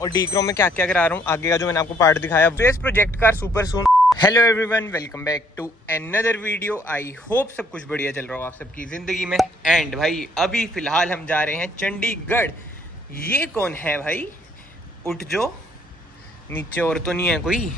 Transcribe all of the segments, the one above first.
और D Chrome में क्या क्या करा रहा हूँ आगे का जो मैंने आपको पार्ट दिखाया फेस प्रोजेक्ट का super soon. Hello everyone, welcome back to another video. I hope सब कुछ बढ़िया चल रहा हो आप सबकी जिंदगी में। एंड भाई अभी फिलहाल हम जा रहे हैं चंडीगढ़। ये कौन है भाई? उठ जो नीचे, और तो नहीं है कोई?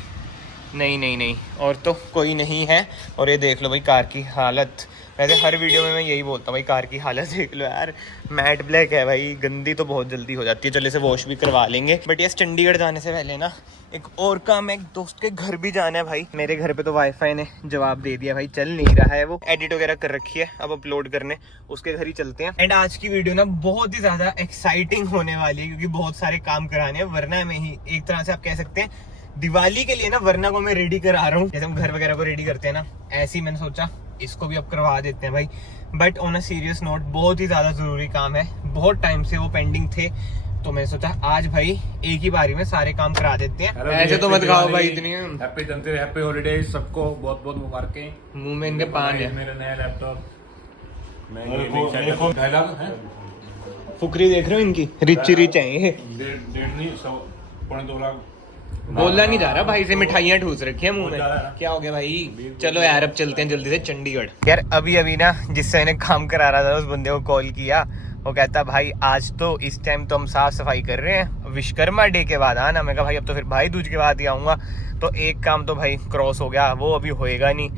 नहीं, और तो कोई नहीं है। और ये देख लो भाई कार की हालत। वैसे हर वीडियो में मैं यही बोलता हूँ भाई, कार की हालत देख लो यार। मैट ब्लैक है भाई, गंदी तो बहुत जल्दी हो जाती है। चलो इसे वॉश भी करवा लेंगे। बट यस, चंडीगढ़ जाने से पहले ना एक और काम है, एक दोस्त के घर भी जाना है भाई। मेरे घर पे तो वाईफाई ने जवाब दे दिया भाई, चल नहीं रहा है। वो एडिट वगैरह कर रखी है, अब अपलोड करने उसके घर ही चलते हैं। एंड आज की वीडियो ना बहुत ही ज्यादा एक्साइटिंग होने वाली है, क्योंकि बहुत सारे काम कराने हैं। वरना में ही एक तरह से आप कह सकते हैं दिवाली के लिए ना वरना को मैं रेडी करा रहा हूँ। जैसे हम घर वगैरह को रेडी करते हैं ना, ऐसे ही मैंने सोचा इसको भी अब करवा देते हैं भाई। But on a serious note, बहुत ही ज्यादा जरूरी काम है, बहुत टाइम से वो पेंडिंग थे। तो मैंने सोचा आज भाई एक ही बारी में सारे काम करा देते हैं। ऐसे तो मत खाओ भाई इतनी। हैप्पी धनतेरस, हैप्पी हॉलीडेज सबको, बहुत बहुत मुबारकें। मुंह में इनके पान है। मेरा नया लैपटॉप फुकरी देख रहे हो इनकी, रिच है ये। डेढ़ नहीं 1.25 लाख। बोला नहीं जा रहा भाई से, मिठाइयाँ ठूस रखी है मुंह में। क्या हो गया भाई? चलो यार अब चलते हैं जल्दी से चंडीगढ़। यार अभी ना जिससे मैंने काम करा रहा था उस बंदे को कॉल किया। वो कहता भाई आज तो इस टाइम तो हम साफ सफाई कर रहे हैं, विश्वकर्मा डे के बाद आना। मैं कहा भाई अब तो फिर भाई दूज के बाद ही आऊंगा। तो एक काम तो भाई क्रॉस हो गया, वो अभी होएगा नहीं।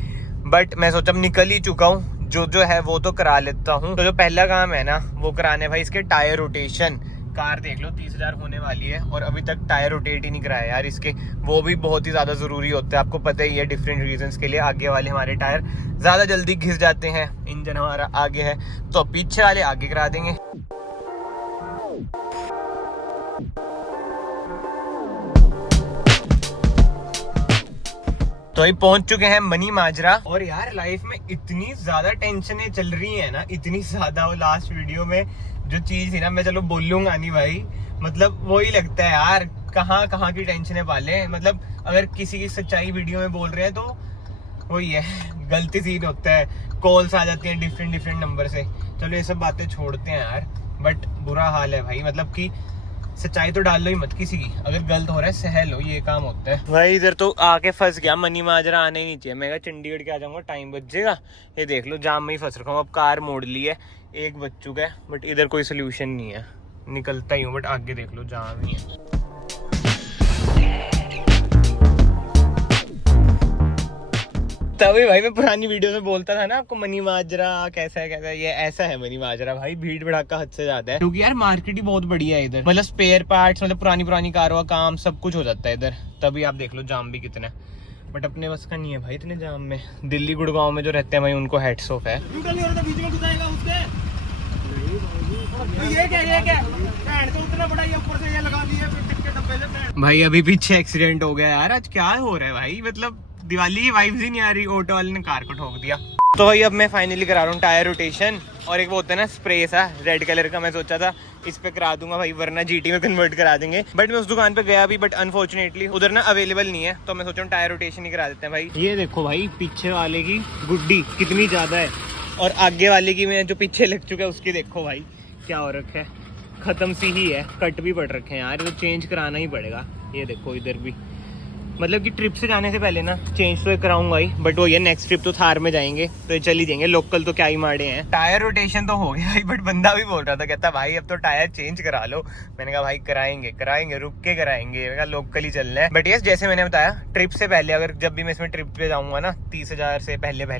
बट मैं सोचा अब निकल ही चुका हूँ, जो है वो तो करा लेता हूँ। तो जो पहला काम है ना वो कराने भाई इसके टायर रोटेशन। कार देख लो 30,000 होने वाली है और अभी तक टायर रोटेट ही नहीं कराया यार इसके। वो भी बहुत ही ज़्यादा ज़रूरी होता है, आपको पता ही है डिफरेंट रीजंस के लिए। आगे वाले हमारे टायर ज़्यादा जल्दी घिस जाते हैं, इंजन हमारा आगे है तो पीछे वाले आगे करा देंगे। तो अभी पहुंच चुके हैं मनी माजरा। और यार लाइफ में इतनी ज्यादा टेंशनें चल रही है ना, इतनी ज्यादा। वो लास्ट वीडियो में जो चीज थी ना, मैं चलो बोलूंगा नहीं भाई, मतलब वही लगता है यार कहाँ की टेंशनें पाले। मतलब अगर किसी की सच्चाई वीडियो में बोल रहे हैं तो वही है, गलती सीन होता है, कॉल्स आ जाती हैं डिफरेंट नंबर से। चलो ये सब बातें छोड़ते हैं यार। बट बुरा हाल है भाई, मतलब कि सच्चाई तो डाल लो ही मत किसी की। अगर गलत हो रहा है सह लो, ये काम होता है भाई। इधर तो आके फंस गया, मनी माजरा आने ही नहीं चाहिए। मैं चंडीगढ़ के आ जाऊंगा, टाइम बच जाएगा। ये देख लो जाम में ही फंस रखा हूँ। अब कार मोड़ ली है, 1 बज चुका है। बट इधर कोई सोल्यूशन नहीं है, निकलता ही हूँ। बट आगे देख लो जाम ही है। तभी भाई मैं पुरानी वीडियो में बोलता था ना आपको, मनी माजरा कैसा है, ये ऐसा है मनी माजरा भाई। भीड़ भड़ाका हद से ज्यादा है, क्योंकि यार मार्केट ही बहुत बढ़िया है इधर। मतलब स्पेयर पार्ट्स, मतलब पुरानी कारों का काम सब कुछ हो जाता है इधर। तभी आप देख लो जाम भी कितना है। बट अपने बस का नहीं है भाई इतने जाम में। दिल्ली गुड़गांव में जो रहते हैं भाई उनको हेड्स ऑफ है। भाई अभी पीछे एक्सीडेंट हो गया यार। आज क्या हो रहा है भाई? मतलब दिवाली की वाइब्स ही नहीं आ रही। ऑटो वाले ने कार को ठोक दिया। तो भाई अब मैं फाइनली करा रहा हूँ टायर रोटेशन। और एक वो होता है ना स्प्रे सा रेड कलर का, मैं सोचा था इस पे करा दूंगा भाई, वरना जीटी में कन्वर्ट करा देंगे। बट मैं उस दुकान पे गया भी, बट अनफॉर्चुनेटली उधर ना अवेलेबल नहीं है। तो मैं सोचा टायर रोटेशन ही करा देते हैं भाई। ये देखो भाई पीछे वाले की गुड्डी कितनी ज्यादा है, और आगे वाले की में जो पीछे लग चुका है उसकी देखो भाई क्या हो रखा है, खत्म सी ही है। कट भी पड़ रखे हैं यार, तो चेंज कराना ही पड़ेगा। ये देखो इधर भी, मतलब कि ट्रिप से जाने से पहले ना चेंज तो कराऊंगा ही। बट वो ये नेक्स्ट ट्रिप तो थार में जाएंगे तो ये चल ही जाएंगे, लोकल तो क्या ही मारे हैं। टायर रोटेशन तो हो गया भाई, बट बंदा भी बोल रहा था, कहता भाई अब तो टायर चेंज करा लो। मैंने कहा भाई कराएंगे रुक के कराएंगे, मैंने कहा लोकल ही चलना है। बट यस जैसे मैंने बताया ट्रिप से पहले, अगर जब भी मैं इसमें ट्रिप पे जाऊंगा ना 30,000 से पहले मैं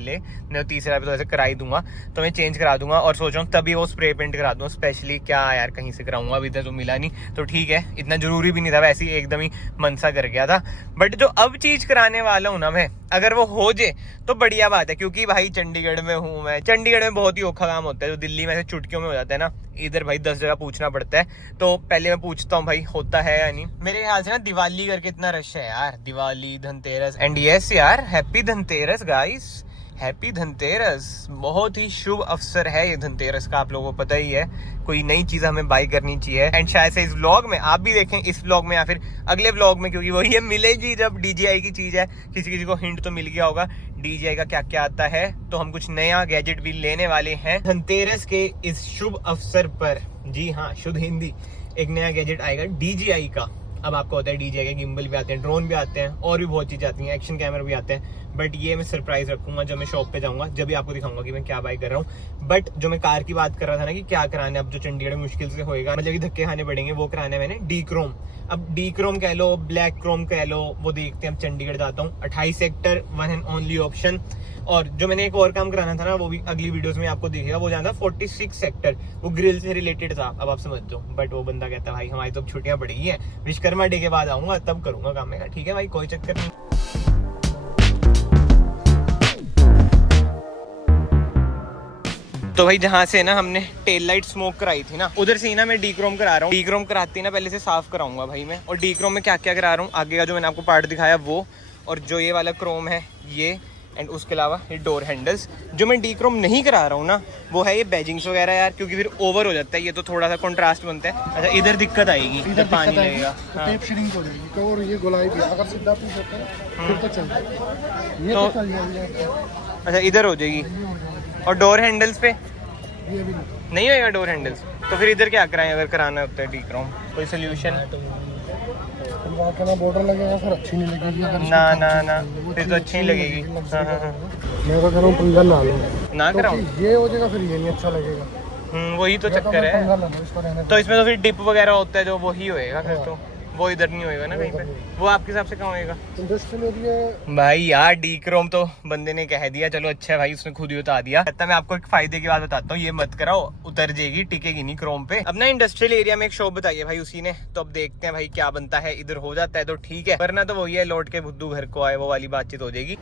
30,000 पे तो ऐसे करा ही दूंगा। तो मैं चेंज करा दूंगा और सोच रहा हूँ तभी वो स्प्रे पेंट करा दूंगा स्पेशली। क्या यार कहीं से कराऊंगा, अभी तक तो मिला नहीं। तो ठीक है, इतना जरूरी भी नहीं था, वैसे ही एकदम ही मन सा कर गया था। बट जो अब चीज कराने वाला हूँ ना मैं, अगर वो हो जाए तो बढ़िया बात है। क्योंकि भाई चंडीगढ़ में हूँ मैं, चंडीगढ़ में बहुत ही औखा काम होता है। जो दिल्ली में से चुटकियों में हो जाता है ना, इधर भाई 10 जगह पूछना पड़ता है। तो पहले मैं पूछता हूँ भाई होता है या नहीं। मेरे ख्याल से ना दिवाली करके इतना रश है यार, दिवाली धनतेरस। एंड यस यार happy Dhanteras guys, happy Dhanteras. बहुत ही शुभ अवसर है ये धनतेरस का, आप लोगों को पता ही है। कोई नई चीज हमें बाय करनी चाहिए। एंड शायद से इस व्लॉग में आप भी देखें, इस व्लॉग में या फिर अगले व्लॉग में, क्योंकि वही मिलेगी जब DJI की चीज है। किसी को हिंट तो मिल गया होगा DJI का क्या क्या आता है। तो हम कुछ नया गैजेट भी लेने वाले हैं धनतेरस के इस शुभ अवसर पर। जी हाँ, शुद्ध हिंदी, एक नया गैजेट आएगा DJI का। अब आपको होता है डीजे के गिम्बल भी आते हैं, ड्रोन भी आते हैं, और भी बहुत चीज़ें आती हैं, एक्शन कैमरा भी आते हैं। बट ये मैं सरप्राइज रखूंगा जब मैं शॉप पे जाऊंगा, जब भी आपको दिखाऊंगा कि मैं क्या बाय कर रहा हूँ। बट जो मैं कार की बात कर रहा था ना कि क्या कराना है, अब जो चंडीगढ़ में मुश्किल से होएगा, मतलब कि धक्के खाने पड़ेंगे, वो कराना है मैंने डी क्रोम। अब डी क्रोम कह लो, ब्लैक क्रोम कह लो, वो देखते हैं। अब चंडीगढ़ जाता हूँ, 28 sector, one and only option. और जो मैंने एक और काम कराना था ना, वो भी अगली वीडियोस में आपको दिखेगा, वो जाना 46 सेक्टर, वो ग्रिल से रिलेटेड था। अब आप समझ जाओ। बट वो बंदा कहता है भाई हमारी तो छुट्टियां पड़ी हैं, विश्वकर्मा डे के बाद आऊंगा तब करूंगा काम। में ठीक है भाई, कोई चक्कर नहीं। तो भाई जहाँ से ना हमने टेल लाइट स्मोक कराई थी ना, उधर से ही ना मैं डी क्रोम करा रहा हूँ। डी क्रोम कराती ना पहले से साफ कराऊंगा भाई मैं। और डी क्रोम में क्या क्या करा रहा हूँ, आगे का जो मैंने आपको पार्ट दिखाया वो, और जो ये वाला क्रोम है ये, एंड उसके अलावा ये डोर हैंडल्स। जो मैं डी क्रोम नहीं करा रहा हूँ ना, वो है ये बैजिंग्स वगैरह यार, क्योंकि फिर ओवर हो जाता है, ये तो थोड़ा सा कंट्रास्ट बनता है। अच्छा इधर दिक्कत आएगी, इधर पानी लगेगा, टेप श्रिंक हो जाएगी। तो और ये गोलाई भी अगर सीधा पीस होता है फिर तो चल जाएगा, ये तो चल जाएगा। अच्छा इधर हो जाएगी। और डोर हैंडल्स पे ये भी नहीं होएगा डोर हैंडल्स, तो फिर इधर क्या कराएं अगर कराना होता है डी क्रोम? कोई सोल्यूशन? ना बॉर्डर लगेगा, फिर अच्छी नहीं लगेगी। अगर ना ना ना, फिर तो अच्छी नहीं लगेगी। हाँ हाँ हाँ, मैं तो कह रहा हूँ पंगा ना लो, ना कराऊं? ये हो जाएगा फिर ये नहीं अच्छा लगेगा। वही तो चक्कर है। तो इसमें तो फिर डिप वगैरह होता है जो, वही होएगा फिर तो, वो इधर नहीं होएगा ना कहीं पे। वो आपके हिसाब से कहाँ होएगा? इंडस्ट्रियल एरिया भाई यार डी क्रोम तो बंदे ने कह दिया, चलो अच्छा है भाई, उसने खुद ही बता दिया। मैं आपको एक फायदे की बात बताता हूँ, ये मत कराओ, उतर जाएगी, टिकेगी नहीं क्रोम पे। अब ना इंडस्ट्रियल एरिया में एक शॉप बताई है भाई उसी ने, तो अब देखते हैं भाई क्या बनता है। इधर हो जाता है तो ठीक है, वरना तो वही है लौट के बुद्धू घर को आए, वो वाली बातचीत हो जाएगी।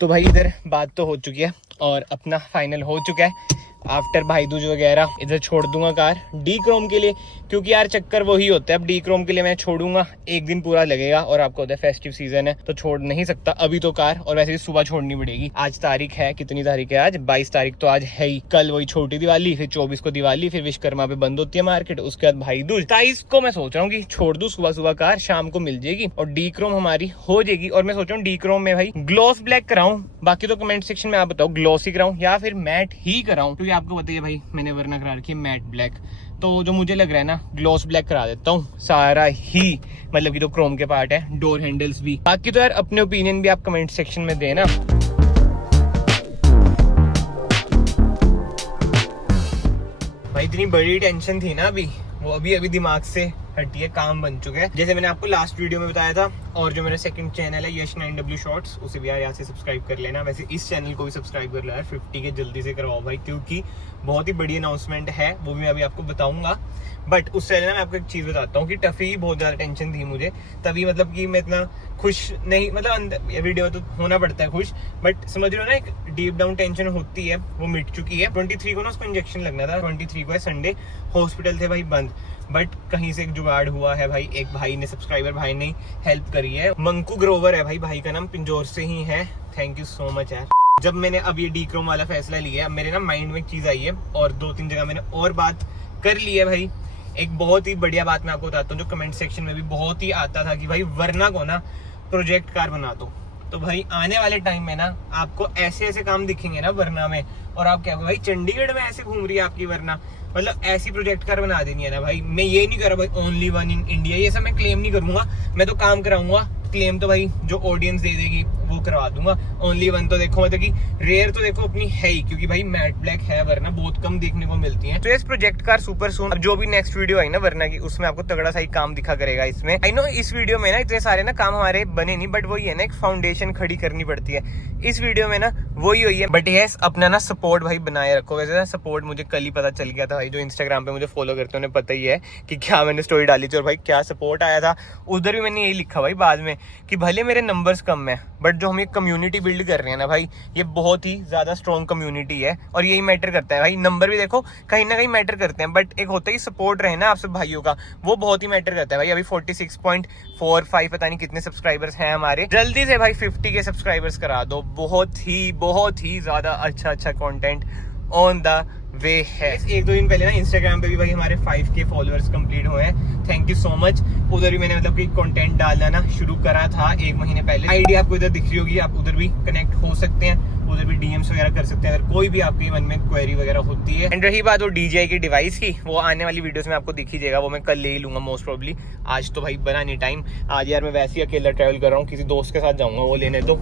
तो भाई इधर बात तो हो चुकी है और अपना फाइनल हो चुका है। आफ्टर भाई दूज वगैरह इधर छोड़ दूंगा कार डी क्रोम के लिए, क्योंकि यार चक्कर वही होता है। अब डी क्रोम के लिए मैं छोड़ूंगा, एक दिन पूरा लगेगा, और आपको होता है फेस्टिव सीजन है तो छोड़ नहीं सकता अभी तो कार, और वैसे भी सुबह छोड़नी पड़ेगी। आज तारीख है, कितनी तारीख है आज? 22 तारीख तो आज है ही। कल वही छोटी दिवाली, फिर 24 को दिवाली, फिर विश्वकर्मा पे बंद होती है मार्केट, उसके बाद भाई दूज। 23 को मैं सोच रहा हूँ कि छोड़ दूं सुबह सुबह कार, शाम को मिल जाएगी और डी क्रोम हमारी हो जाएगी। और मैं सोच रहा हूँ डी क्रोम में भाई ग्लॉस ब्लैक कराऊं, बाकी तो कमेंट सेक्शन में आप बताओ ग्लॉसी कराऊं या फिर मैट ही कराऊं, क्योंकि आपको बताइए भाई मैंने वरना करा रखी है मैट ब्लैक। तो जो मुझे लग रहा है ना, ग्लॉस ब्लैक करा देता हूँ सारा ही, मतलब कि जो क्रोम के पार्ट है, डोर हैंडल्स भी। बाकी तो यार अपने ओपिनियन भी आप कमेंट सेक्शन में देना। भाई इतनी बड़ी टेंशन थी ना अभी, वो अभी दिमाग से हटी है, काम बन चुका है। जैसे मैंने आपको लास्ट वीडियो में बताया था, और जो मेरा सेकंड चैनल है यश 9W शॉर्ट्स, उसे भी यार यहाँ से सब्सक्राइब कर लेना। वैसे इस चैनल को भी सब्सक्राइब कर लो यार, 50 के जल्दी से करवाओ भाई, क्योंकि बहुत ही बड़ी अनाउंसमेंट है, वो भी मैं अभी आपको बताऊंगा। बट उससे पहले ना मैं आपको एक चीज़ बताता हूँ कि टफी बहुत ज़्यादा टेंशन थी मुझे, तभी मतलब कि मैं इतना खुश नहीं, मतलब अंदर ये वीडियो तो होना पड़ता है खुश, बट समझ रहे हो ना, एक डीप डाउन टेंशन होती है, वो मिट चुकी है। 23 को ना उसको इंजेक्शन लगना था, 23 को है संडे, हॉस्पिटल थे भाई बंद, बट कहीं से एक जुगाड़ हुआ है भाई। एक भाई ने, सब्सक्राइबर भाई ने हेल्प करी है, मंकू ग्रोवर है भाई, भाई का नाम, पिंजौर से ही है। थैंक यू सो मच यार। जब मैंने अब ये डी क्रोम वाला फैसला लिया, मेरे ना माइंड में एक चीज आई है, और 2-3 जगह मैंने और बात कर ली है भाई। एक बहुत ही बढ़िया बात मैं आपको बताता हूँ, जो कमेंट सेक्शन में भी बहुत ही आता था कि भाई वरना को ना प्रोजेक्ट कार बना दो। तो भाई आने वाले टाइम में ना आपको ऐसे ऐसे काम दिखेंगे ना वरना में, और आप क्या भाई चंडीगढ़ में ऐसे घूम रही है आपकी वरना, मतलब ऐसी प्रोजेक्ट कार बना देनी है ना भाई। मैं ये नहीं कर रहा भाई ओनली वन इन इंडिया, ये सब मैं क्लेम नहीं करूंगा, मैं तो काम कराऊंगा। क्लेम तो भाई जो ऑडियंस दे देगी वो करवा दूंगा। ओनली वन तो देखो, मतलब कि रेयर तो देखो अपनी है ही, क्योंकि भाई मैट ब्लैक है वरना बहुत कम देखने को मिलती है। तो इस प्रोजेक्ट कार सुपर सून, अब जो भी नेक्स्ट वीडियो आई ना वरना की, उसमें आपको तगड़ा सा ही काम दिखा करेगा इसमें। आई नो इस वीडियो में ना इतने सारे ना काम हमारे बने नहीं, बट वही है ना, एक फाउंडेशन खड़ी करनी पड़ती है। इस वीडियो में ना वही हुई है। बट यस, अपना ना सपोर्ट भाई बनाए रखो। वैसे ना सपोर्ट मुझे कल ही पता चल गया था भाई, जो इंस्टाग्राम पे मुझे फॉलो करते हैं उन्हें पता ही है कि क्या मैंने स्टोरी डाली थी और भाई क्या सपोर्ट आया था। उधर भी मैंने यही लिखा भाई बाद में कि भले मेरे नंबर्स कम है, बट जो हम ये कम्युनिटी बिल्ड कर रहे हैं ना भाई, ये बहुत ही ज्यादा स्ट्रॉन्ग कम्युनिटी है, और यही मैटर करता है भाई। नंबर भी देखो कहीं ना कहीं मैटर करते हैं, बट एक होता है कि सपोर्ट रहे ना आप सब भाइयों का, वो बहुत ही मैटर करता है भाई। अभी 46.45 पता नहीं कितने सब्सक्राइबर्स हैं हमारे। जल्दी से भाई 50 के सब्सक्राइबर्स करा दो। बहुत ही ज्यादा अच्छा कंटेंट ऑन द वे है। एक दो दिन पहले ना इंस्टाग्राम पे भी भाई हमारे 5K फॉलोअर्स कंप्लीट हुए हैं, थैंक यू सो मच। उधर भी मैंने मतलब कि कंटेंट डालना ना शुरू करा था 1 महीने पहले। आईडी आपको इधर दिख रही होगी, आप उधर भी कनेक्ट हो सकते हैं, उधर भी डीएम्स वगैरह कर सकते हैं अगर कोई भी आपके मन में क्वेरी वगैरह होती है। एंड रही बात वो DJI की डिवाइस की, वो आने वाली वीडियोस में आपको दिख ही जाएगा, वो मैं कल ले ही लूंगा मोस्ट प्रोबेबली। आज तो भाई बना नहीं टाइम, आज यार मैं वैसे ही अकेला ट्रैवल कर रहा हूँ, किसी दोस्त के साथ जाऊंगा वो लेने। तो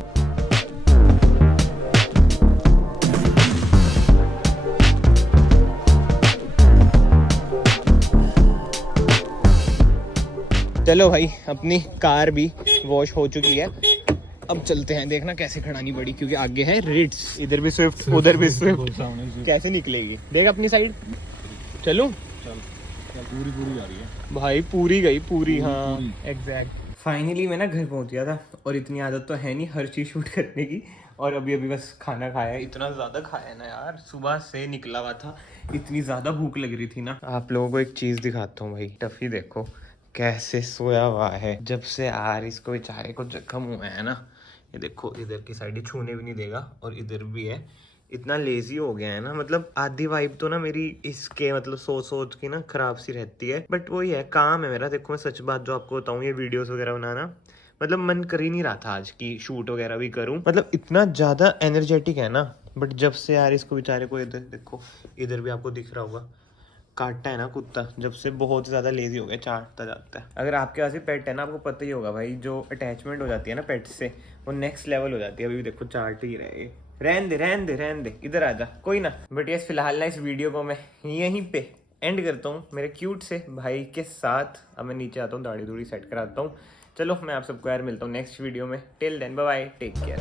चलो भाई, अपनी कार भी वॉश हो चुकी है, अब चलते हैं। देखना कैसे खड़ानी पड़ी, क्योंकि आगे है रिट्स, इधर भी स्विफ्ट उधर भी स्विफ्ट, कैसे निकलेगी देख अपनी साइड। चलूं? पूरी आ रही है भाई, पूरी गई पूरी। हाँ एग्जैक्ट। फाइनली मैं ना घर पहुंच गया था, और इतनी आदत तो है नहीं हर चीज शूट करने की, और अभी बस खाना खाया। इतना ज़्यादा खाया ना यार, सुबह से निकला हुआ था, इतनी ज़्यादा भूख लग रही थी ना। आप लोगों को एक चीज़ दिखाता हूँ भाई, टफी देखो कैसे सोया हुआ है। जब से यार इसको बेचारे को जख्म हुआ है ना, ये देखो इधर की साइड ही छूने भी नहीं देगा, और इधर भी है। इतना लेजी हो गया है ना, मतलब आधी वाइब तो ना मेरी इसके मतलब सोच की ना खराब सी रहती है, बट वही है, काम है मेरा। देखो मैं सच बात जो आपको बताऊँ, ये वीडियोस वगैरह बनाना मतलब मन कर ही नहीं रहा था आज की शूट वगैरह भी करूं, मतलब इतना ज़्यादा एनर्जेटिक है ना। बट जब से यार इसको बेचारे को इधर देखो, इधर भी आपको दिख रहा होगा, काटता है ना कुत्ता, जब से बहुत ज़्यादा लेजी हो गया, चाटता जाता है। अगर आपके पास भी पेट है ना, आपको पता ही होगा भाई, जो अटैचमेंट हो जाती है ना पेट से, वो नेक्स्ट लेवल हो जाती है। अभी भी देखो चाट ही रहे, रहन दे इधर आ जा, कोई ना। बट यस, फिलहाल ना इस वीडियो को मैं यहीं पे एंड करता हूँ मेरे क्यूट से भाई के साथ। अब मैं नीचे आता हूँ, दाढ़ी दूढ़ी सेट कराता हूँ। चलो मैं आप सबको यार मिलता हूँ नेक्स्ट वीडियो में। Till then bye bye, take care.